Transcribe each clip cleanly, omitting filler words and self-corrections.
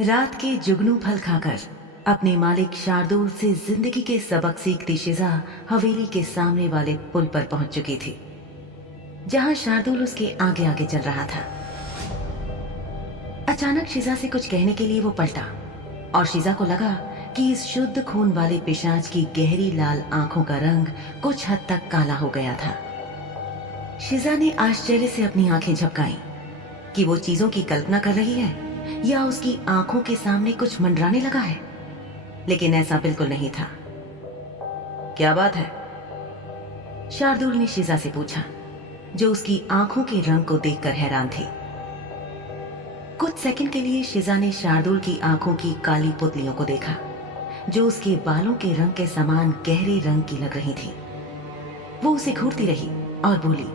रात के जुगनू फल खाकर अपने मालिक शार्दुल से जिंदगी के सबक सीखती शिजा हवेली के सामने वाले पुल पर पहुंच चुकी थी, जहां शार्दुल उसके आगे आगे चल रहा था। अचानक शिजा से कुछ कहने के लिए वो पलटा और शिजा को लगा कि इस शुद्ध खून वाले पिशाच की गहरी लाल आंखों का रंग कुछ हद तक काला हो गया था। शिजा ने आश्चर्य से अपनी आंखें झपकाईं कि वो चीजों की कल्पना कर रही है या उसकी आंखों के सामने कुछ मंडराने लगा है, लेकिन ऐसा बिल्कुल नहीं था। क्या बात है? शार्दुल ने शिजा से पूछा, जो उसकी आंखों के रंग को देखकर हैरान थी। कुछ सेकंड के लिए शिजा ने शार्दुल की आंखों की काली पुतलियों को देखा, जो उसके बालों के रंग के समान गहरे रंग की लग रही थी। वो उसे घूरती रही और बोली,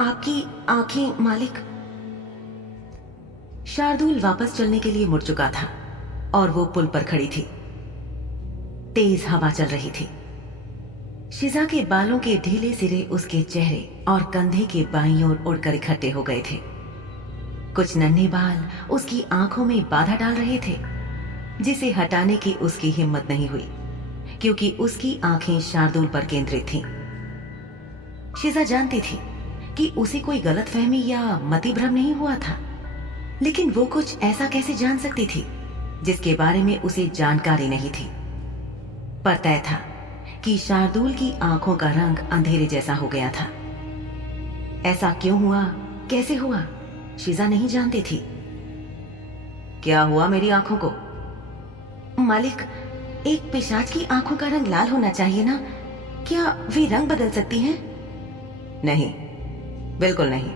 आपकी आंखें मालिक। शार्दुल वापस चलने के लिए मुड़ चुका था और वो पुल पर खड़ी थी। तेज हवा चल रही थी। शिजा के बालों के ढीले सिरे उसके चेहरे और कंधे के बाईं ओर उड़कर इकट्ठे हो गए थे। कुछ नन्हे बाल उसकी आंखों में बाधा डाल रहे थे, जिसे हटाने की उसकी हिम्मत नहीं हुई, क्योंकि उसकी आंखें शार्दुल पर केंद्रित थीं। शिजा जानती थी कि उसे कोई गलतफहमी या मतिभ्रम नहीं हुआ था, लेकिन वो कुछ ऐसा कैसे जान सकती थी जिसके बारे में उसे जानकारी नहीं थी। पर तय था कि शार्दुल की आंखों का रंग अंधेरे जैसा हो गया था। ऐसा क्यों हुआ, कैसे हुआ, शिजा नहीं जानती थी। क्या हुआ मेरी आंखों को? मालिक, एक पिशाच की आंखों का रंग लाल होना चाहिए ना? क्या वे रंग बदल सकती हैं? नहीं, बिल्कुल नहीं।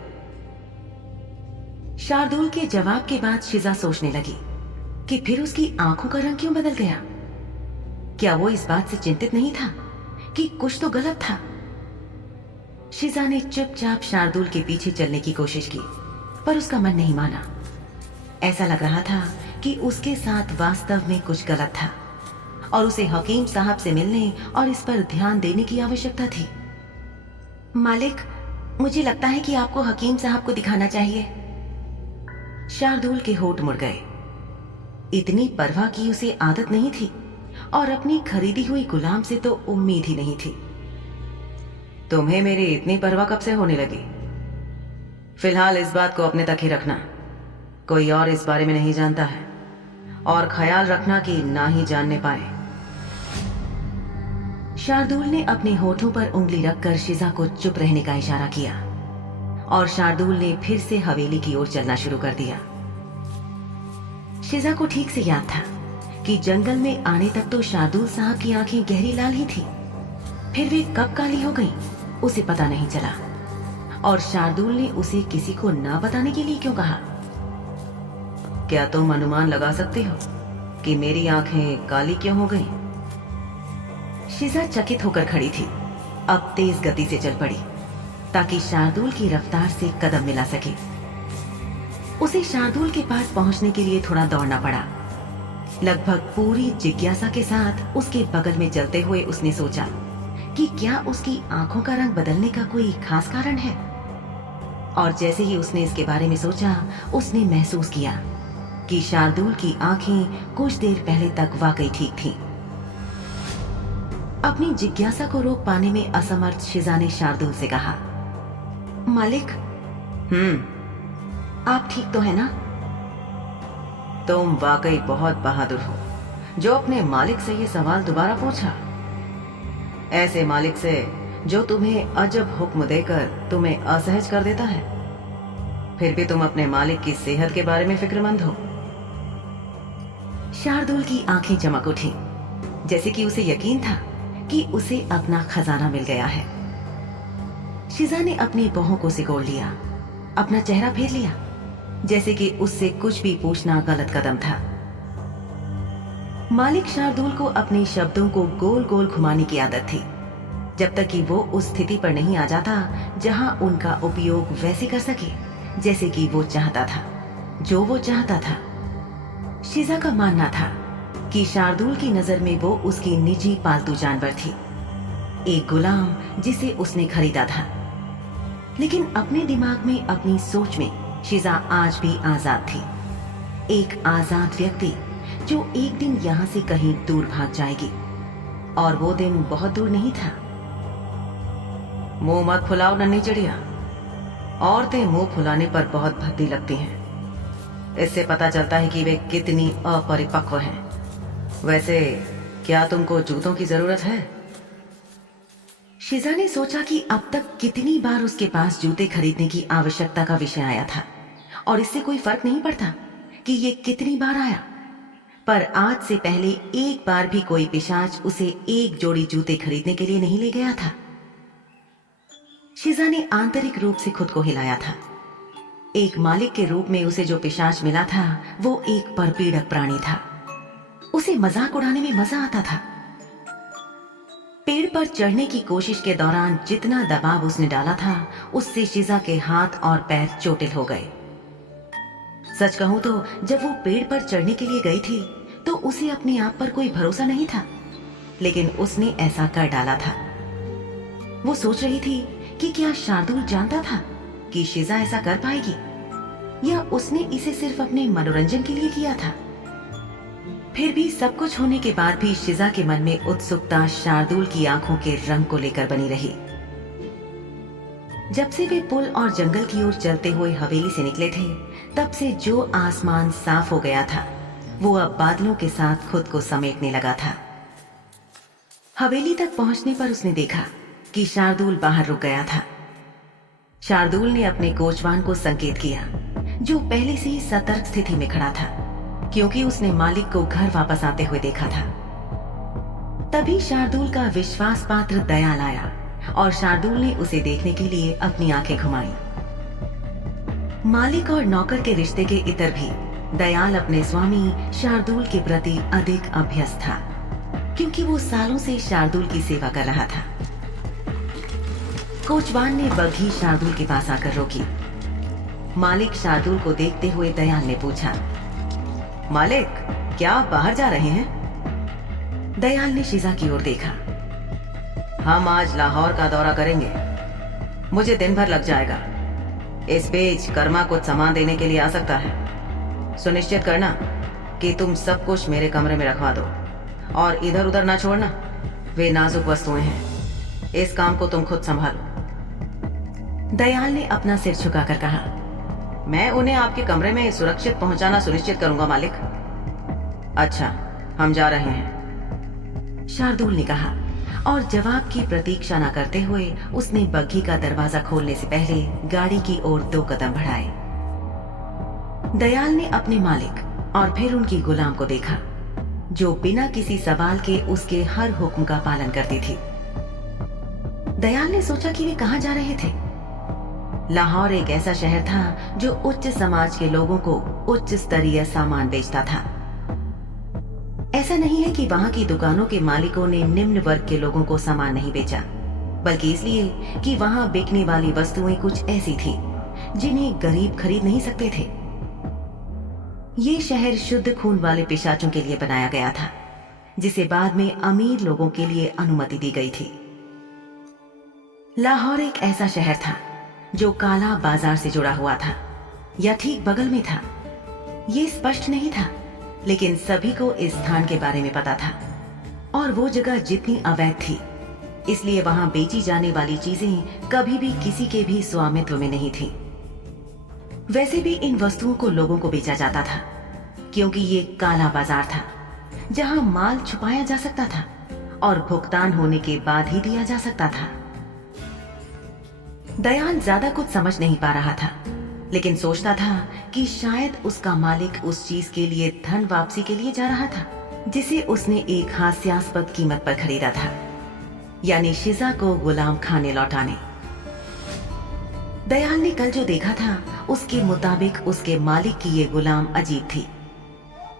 शार्दुल के जवाब के बाद शिजा सोचने लगी कि फिर उसकी आंखों का रंग क्यों बदल गया। क्या वो इस बात से चिंतित नहीं था कि कुछ तो गलत था? शिजा ने चुपचाप शार्दुल के पीछे चलने की कोशिश की, पर उसका मन नहीं माना। ऐसा लग रहा था कि उसके साथ वास्तव में कुछ गलत था और उसे हकीम साहब से मिलने और इस पर ध्यान देने की आवश्यकता थी। मालिक, मुझे लगता है कि आपको हकीम साहब को दिखाना चाहिए। शार्दुल के होठ मुड़ गए। इतनी परवाह की उसे आदत नहीं थी और अपनी खरीदी हुई गुलाम से तो उम्मीद ही नहीं थी। तुम्हें मेरी इतनी परवाह कब से होने लगी? फिलहाल इस बात को अपने तक ही रखना, कोई और इस बारे में नहीं जानता है, और ख्याल रखना कि ना ही जानने पाए। शार्दुल ने अपने होठों पर उंगली रखकर शिजा को चुप रहने का इशारा किया और शार्दुल ने फिर से हवेली की ओर चलना शुरू कर दिया। शिजा को ठीक से याद था कि जंगल में आने तक तो शार्दुल साहब की आंखें गहरी लाल ही थी, फिर वे कब काली हो गईं, उसे पता नहीं चला। और शार्दुल ने उसे किसी को ना बताने के लिए क्यों कहा? क्या तुम अनुमान लगा सकते हो कि मेरी आंखें काली क्यों हो गईं? शिजा चकित होकर खड़ी थी। अब तेज गति से चल पड़ी ताकि शार्दुल की रफ्तार से कदम मिला सके। उसे शार्दुल के पास पहुंचने के लिए थोड़ा दौड़ना पड़ा। लगभग पूरी जिज्ञासा के साथ उसके बगल में चलते हुए उसने सोचा कि क्या उसकी आंखों का रंग बदलने का कोई खास कारण है। और जैसे ही उसने इसके बारे में सोचा, उसने महसूस किया कि शार्दुल की आंखें कुछ देर पहले तक वाकई ठीक थीं। अपनी जिज्ञासा को रोक पाने में असमर्थ शिजा ने शार्दुल से कहा, मालिक, आप ठीक तो है ना? तुम वाकई बहुत बहादुर हो जो अपने मालिक से ये सवाल दोबारा पूछा। ऐसे मालिक से जो तुम्हें अजब हुक्म देकर तुम्हें असहज कर देता है, फिर भी तुम अपने मालिक की सेहत के बारे में फिक्रमंद हो। शार्दुल की आंखें चमक उठी, जैसे कि उसे यकीन था कि उसे अपना खजाना मिल गया है। शिजा ने अपनी बाहों को सिकोड़ लिया, अपना चेहरा फेर लिया, जैसे कि उससे कुछ भी पूछना गलत कदम था। मालिक शार्दुल को अपने शब्दों को गोल गोल घुमाने की आदत थी, जब तक कि वो उस स्थिति पर नहीं आ जाता जहां उनका उपयोग वैसे कर सके जैसे कि वो चाहता था, जो वो चाहता था। शिजा का मानना था कि शार्दुल की नजर में वो उसकी निजी पालतू जानवर थी, एक गुलाम जिसे उसने खरीदा था। लेकिन अपने दिमाग में, अपनी सोच में शिजा आज भी आजाद थी। एक आजाद व्यक्ति जो एक दिन यहाँ से कहीं दूर भाग जाएगी। और वो दिन बहुत दूर नहीं था। मुंह मत फुलाओ नन्ही चिड़िया, औरतें मुंह फुलाने पर बहुत भद्दी लगती हैं। इससे पता चलता है कि वे कितनी अपरिपक्व हैं। वैसे क्या तुमको जूतों की जरूरत है? शिजा ने सोचा कि अब तक कितनी बार उसके पास जूते खरीदने की आवश्यकता का विषय आया था और इससे कोई फर्क नहीं पड़ता कि ये कितनी बार आया। पर आज से पहले एक बार भी कोई पिशाच उसे एक जोड़ी जूते खरीदने के लिए नहीं ले गया था। शिजा ने आंतरिक रूप से खुद को हिलाया था। एक मालिक के रूप में उसे जो पिशाच मिला था वो एक परपीड़क प्राणी था। उसे मजाक उड़ाने में मजा आता था। पेड़ पर चढ़ने की कोशिश के दौरान जितना दबाव उसने डाला था उससे शिजा के हाथ और पैर चोटिल हो गए। सच कहूं तो जब वो पेड़ पर चढ़ने के लिए गई थी तो उसे अपने आप पर कोई भरोसा नहीं था, लेकिन उसने ऐसा कर डाला था। वो सोच रही थी कि क्या शार्दुल जानता था कि शिजा ऐसा कर पाएगी, या उसने इसे सिर्फ अपने मनोरंजन के लिए किया था। फिर भी सब कुछ होने के बाद भी शिजा के मन में उत्सुकता शार्दुल की आंखों के रंग को लेकर बनी रही। जब से वे पुल और जंगल की ओर चलते हुए हवेली से निकले थे, तब से जो आसमान साफ हो गया था वो अब बादलों के साथ खुद को समेटने लगा था। हवेली तक पहुंचने पर उसने देखा कि शार्दुल बाहर रुक गया था। शार्दुल ने अपने कोचवान को संकेत किया, जो पहले से ही सतर्क स्थिति में खड़ा था, क्योंकि उसने मालिक को घर वापस आते हुए देखा था। तभी शार्दुल का विश्वास पात्र दयाल आया और शार्दुल ने उसे देखने के लिए अपनी आंखें घुमाई। मालिक और नौकर के रिश्ते के इतर भी दयाल अपने स्वामी शार्दुल के प्रति अधिक अभ्यस्त था, क्योंकि वो सालों से शार्दुल की सेवा कर रहा था। कोचवान ने बग्घी शार्दुल के पास आकर रोकी। मालिक शार्दुल को देखते हुए दयाल ने पूछा, मालिक, क्या आप बाहर जा रहे हैं? दयाल ने शिजा की ओर देखा। हम आज लाहौर का दौरा करेंगे। मुझे दिन भर लग जाएगा। इस बीच कर्मा कुछ सामान देने के लिए आ सकता है। सुनिश्चित करना कि तुम सब कुछ मेरे कमरे में रखवा दो और इधर उधर ना छोड़ना। वे नाजुक वस्तुएं हैं। इस काम को तुम खुद संभालो। दयाल ने अपना सिर झुकाकर कहा, मैं उन्हें आपके कमरे में सुरक्षित पहुंचाना सुनिश्चित करूंगा मालिक। अच्छा, हम जा रहे हैं, शार्दुल ने कहा, और जवाब की प्रतीक्षा न करते हुए उसने बग्घी का दरवाजा खोलने से पहले गाड़ी की ओर 2 कदम बढ़ाए। दयाल ने अपने मालिक और फिर उनकी गुलाम को देखा, जो बिना किसी सवाल के उसके हर हुक्म का पालन करती थी। दयाल ने सोचा कि वे कहां जा रहे थे। लाहौर एक ऐसा शहर था जो उच्च समाज के लोगों को उच्च स्तरीय सामान बेचता था। ऐसा नहीं है कि वहां की दुकानों के मालिकों ने निम्न वर्ग के लोगों को सामान नहीं बेचा, बल्कि इसलिए कि वहां बिकने वाली वस्तुएं कुछ ऐसी थी जिन्हें गरीब खरीद नहीं सकते थे। ये शहर शुद्ध खून वाले पिशाचों के लिए बनाया गया था, जिसे बाद में अमीर लोगों के लिए अनुमति दी गई थी। लाहौर एक ऐसा शहर था जो काला बाजार से जुड़ा हुआ था या ठीक बगल में था। ये स्पष्ट नहीं था, लेकिन सभी को इस स्थान के बारे में पता था, और वो जगह जितनी अवैध थी, इसलिए वहां बेची जाने वाली चीजें कभी भी किसी के भी स्वामित्व में नहीं थी। वैसे भी इन वस्तुओं को लोगों को बेचा जाता था, क्योंकि ये काला बाजार था जहां माल छुपाया जा सकता था और भुगतान होने के बाद ही दिया जा सकता था। दयाल ज्यादा कुछ समझ नहीं पा रहा था, लेकिन सोचता था कि शायद उसका मालिक उस चीज के लिए धन वापसी के लिए जा रहा था जिसे उसने एक हास्यास्पद कीमत पर खरीदा था, यानी शिजा को गुलाम खाने लौटाने। दयाल ने कल जो देखा था उसके मुताबिक उसके मालिक की ये गुलाम अजीब थी।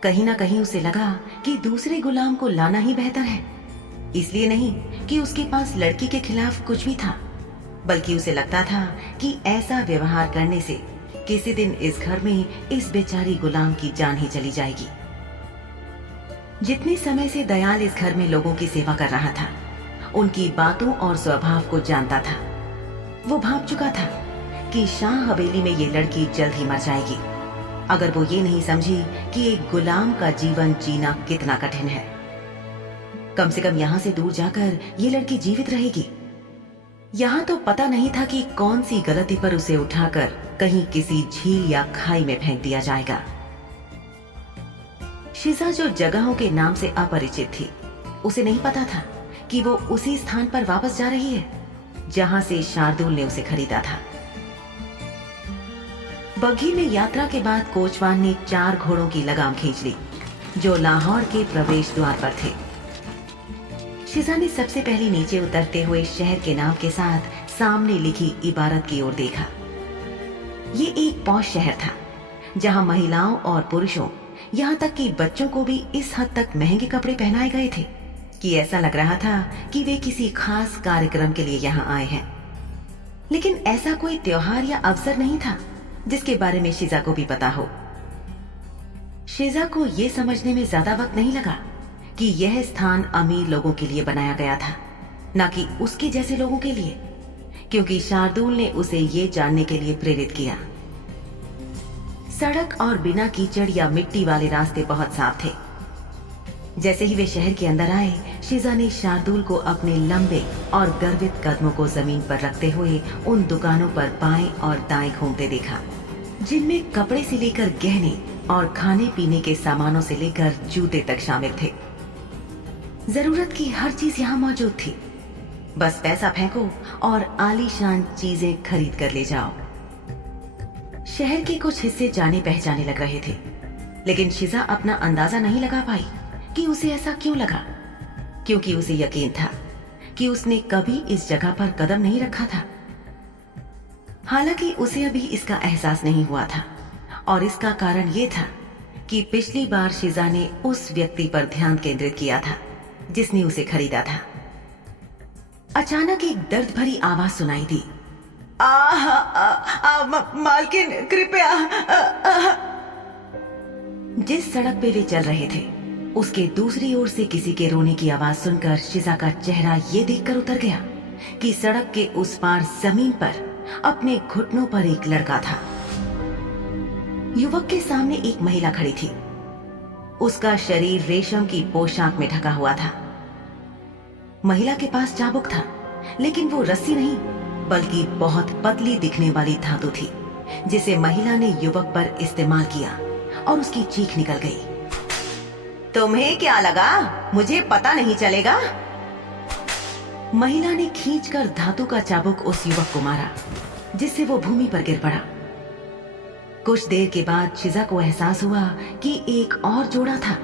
कहीं ना कहीं उसे लगा कि दूसरे गुलाम को लाना ही बेहतर है। इसलिए नहीं कि उसके पास लड़की के खिलाफ कुछ भी था, बल्कि उसे लगता था कि ऐसा व्यवहार करने से किसी दिन इस घर में इस बेचारी गुलाम की जान ही चली जाएगी। जितने समय से दयाल इस घर में लोगों की सेवा कर रहा था, उनकी बातों और स्वभाव को जानता था। वो भांप चुका था कि शाह हवेली में ये लड़की जल्द ही मर जाएगी। अगर वो ये नहीं समझी कि एक गुलाम का जीवन जीना कितना कठिन है। कम से कम यहां से दूर जाकर ये लड़की जीवित रहेगी। यहां तो पता नहीं था कि कौन सी गलती पर उसे उठाकर कहीं किसी झील या खाई में फेंक दिया जाएगा। शिजा जो जगहों के नाम से अपरिचित थी, उसे नहीं पता था कि वो उसी स्थान पर वापस जा रही है जहां से शार्दुल ने उसे खरीदा था। बग्घी में यात्रा के बाद कोचवान ने 4 घोड़ों की लगाम खींच ली जो लाहौर के प्रवेश द्वार पर थे। शिजा ने सबसे पहले नीचे उतरते हुए शहर के नाम के साथ सामने लिखी इबारत की ओर देखा। ये एक पौष शहर था जहां महिलाओं और पुरुषों, यहाँ तक कि बच्चों को भी इस हद तक महंगे कपड़े पहनाए गए थे कि ऐसा लग रहा था कि वे किसी खास कार्यक्रम के लिए यहाँ आए हैं। लेकिन ऐसा कोई त्योहार या अवसर नहीं था जिसके बारे में शिजा को भी पता हो। शिजा को यह समझने में ज्यादा वक्त नहीं लगा कि यह स्थान अमीर लोगों के लिए बनाया गया था, न कि उसके जैसे लोगों के लिए, क्योंकि शार्दुल ने उसे ये जानने के लिए प्रेरित किया। सड़क और बिना कीचड़ या मिट्टी वाले रास्ते बहुत साफ थे। जैसे ही वे शहर के अंदर आए, शिजा ने शार्दुल को अपने लंबे और गर्वित कदमों को जमीन पर रखते हुए उन दुकानों पर बाएं और दाएं घूमते देखा जिनमें कपड़े से लेकर गहने और खाने पीने के सामानों से लेकर जूते तक शामिल थे। जरूरत की हर चीज यहाँ मौजूद थी। बस पैसा फेंको और आलीशान चीजें खरीद कर ले जाओ। शहर के कुछ हिस्से जाने पहचाने लग रहे थे, लेकिन शिजा अपना अंदाजा नहीं लगा पाई कि उसे ऐसा क्यों लगा, क्योंकि उसे यकीन था कि उसने कभी इस जगह पर कदम नहीं रखा था। हालांकि उसे अभी इसका एहसास नहीं हुआ था, और इसका कारण ये था कि पिछली बार शिजा ने उस व्यक्ति पर ध्यान केंद्रित किया था जिसने उसे खरीदा था। अचानक एक दर्द भरी आवाज सुनाई दी। मालकिन कृपया। जिस सड़क पे वे चल रहे थे उसके दूसरी ओर से किसी के रोने की आवाज सुनकर शिजा का चेहरा ये देखकर उतर गया कि सड़क के उस पार जमीन पर अपने घुटनों पर एक लड़का था। युवक के सामने एक महिला खड़ी थी। उसका शरीर रेशम की पोशाक में ढका हुआ था। महिला के पास चाबुक था, लेकिन वो रस्सी नहीं बल्कि बहुत पतली दिखने वाली धातु थी जिसे महिला ने युवक पर इस्तेमाल किया, और उसकी चीख निकल गई। तुम्हें क्या लगा मुझे पता नहीं चलेगा? महिला ने खींचकर धातु का चाबुक उस युवक को मारा, जिससे वो भूमि पर गिर पड़ा। कुछ देर के बाद शिजा को एहसास हुआ कि एक और जोड़ा था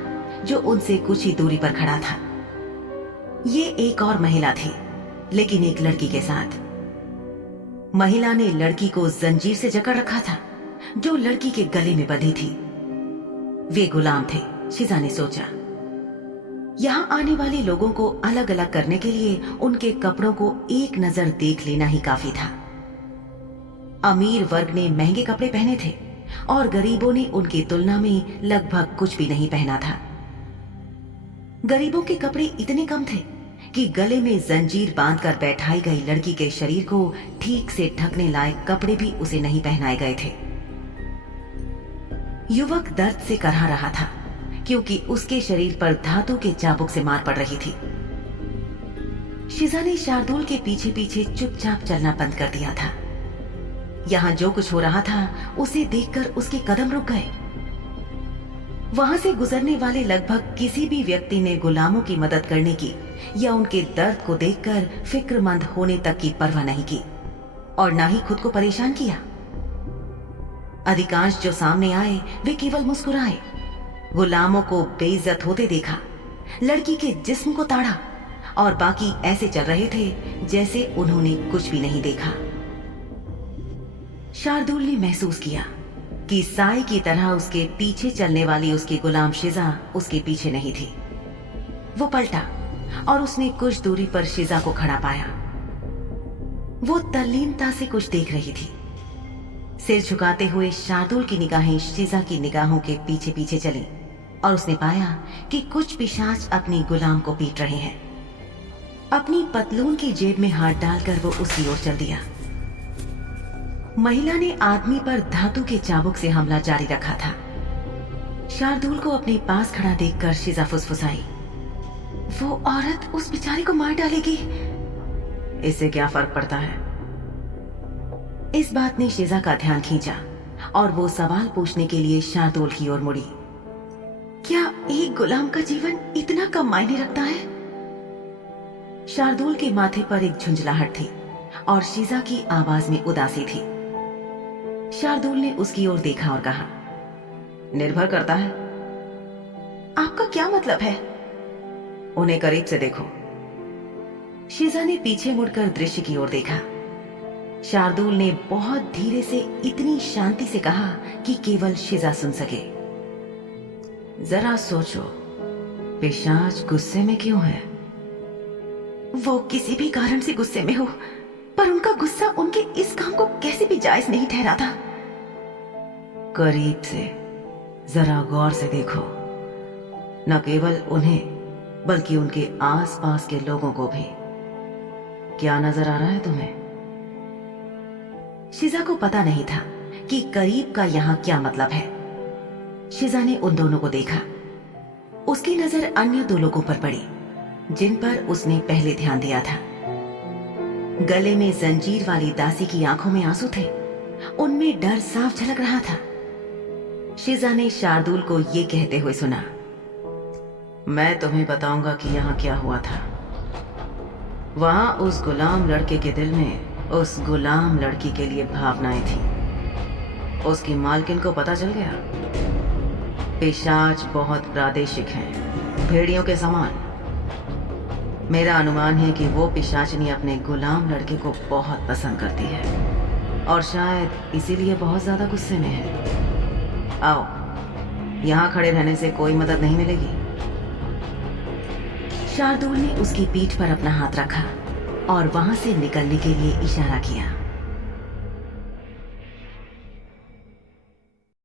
जो उनसे कुछ ही दूरी पर खड़ा था। ये एक और महिला थी, लेकिन एक लड़की के साथ। महिला ने लड़की को जंजीर से जकड़ रखा था जो लड़की के गले में बंधी थी। वे गुलाम थे, शिजा ने सोचा। यहां आने वाले लोगों को अलग अलग करने के लिए उनके कपड़ों को एक नजर देख लेना ही काफी था। अमीर वर्ग ने महंगे कपड़े पहने थे और गरीबों ने उनकी तुलना में लगभग कुछ भी नहीं पहना था। गरीबों के कपड़े इतने कम थे कि गले में जंजीर बांधकर बैठाई गई लड़की के शरीर को ठीक से ढकने लायक कपड़े भी उसे नहीं पहनाए गए थे। युवक दर्द से करहा रहा था क्योंकि उसके शरीर पर धातु के चाबुक से मार पड़ रही थी। शिजा ने शार्दुल के पीछे पीछे चुपचाप चलना बंद कर दिया था। यहां जो कुछ हो रहा था उसे देखकर उसके कदम रुक गए। वहां से गुजरने वाले लगभग किसी भी व्यक्ति ने गुलामों की मदद करने की या उनके दर्द को देखकर फिक्रमंद होने तक की परवाह नहीं की, और ना ही खुद को परेशान किया। अधिकांश जो सामने आए वे केवल मुस्कुराए, गुलामों को बेइज्जत होते देखा, लड़की के जिस्म को ताड़ा, और बाकी ऐसे चल रहे थे जैसे उन्होंने कुछ भी नहीं देखा। शार्दुल ने महसूस किया कि साई की तरह उसके पीछे चलने वाली उसकी गुलाम शिजा उसके पीछे नहीं थी। वो पलटा और उसने कुछ दूरी पर शिजा को खड़ा पाया। वो तल्लीनता से कुछ देख रही थी। सिर झुकाते हुए शार्दुल की निगाहें शिजा की निगाहों के पीछे पीछे चलीं, और उसने पाया कि कुछ पिशाच अपनी गुलाम को पीट रहे हैं। अपनी पतलून की जेब में हाथ डालकर वो उसकी ओर चल दिया। महिला ने आदमी पर धातु के चाबुक से हमला जारी रखा था। शार्दुल को अपने पास खड़ा देखकर शिजा फुसफुसाई, वो औरत उस बेचारे को मार डालेगी। इससे क्या फर्क पड़ता है? इस बात ने शिजा का ध्यान खींचा और वो सवाल पूछने के लिए शार्दुल की ओर मुड़ी। क्या एक गुलाम का जीवन इतना कम मायने रखता है? शार्दुल के माथे पर एक झुंझलाहट थी और शिजा की आवाज में उदासी थी। शार्दुल ने उसकी ओर देखा और कहा, निर्भर करता है। आपका क्या मतलब है? उन्हें करीब से देखो। शिजा ने पीछे मुड़कर दृश्य की ओर देखा। शार्दुल ने बहुत धीरे से इतनी शांति से कहा कि केवल शिजा सुन सके। जरा सोचो, पिशाच गुस्से में क्यों है? वो किसी भी कारण से गुस्से में हो, पर उनका गुस्सा उनके इस काम को कैसे भी जायज नहीं ठहरा था। करीब से, जरा गौर से देखो, न केवल उन्हें बल्कि उनके आसपास के लोगों को भी। क्या नजर आ रहा है तुम्हें? शिजा को पता नहीं था कि करीब का यहां क्या मतलब है। शिजा ने उन दोनों को देखा। उसकी नजर अन्य दो लोगों पर पड़ी जिन पर उसने पहले ध्यान दिया था। गले में जंजीर वाली दासी की आंखों में आंसू थे, उनमें डर साफ झलक रहा था। शिजा ने शार्दुल को ये कहते हुए सुना, मैं तुम्हें बताऊंगा कि यहां क्या हुआ था। वहां उस गुलाम लड़के के दिल में उस गुलाम लड़की के लिए भावनाएं थी। उसकी मालकिन को पता चल गया। पिशाच बहुत प्रादेशिक हैं, भेड़ियों के समान। मेरा अनुमान है कि वो पिशाचनी अपने गुलाम लड़के को बहुत पसंद करती है और शायद इसीलिए बहुत ज्यादा गुस्से में है। आओ, यहां खड़े रहने से कोई मदद नहीं मिलेगी। शार्दुल ने उसकी पीठ पर अपना हाथ रखा और वहां से निकलने के लिए इशारा किया।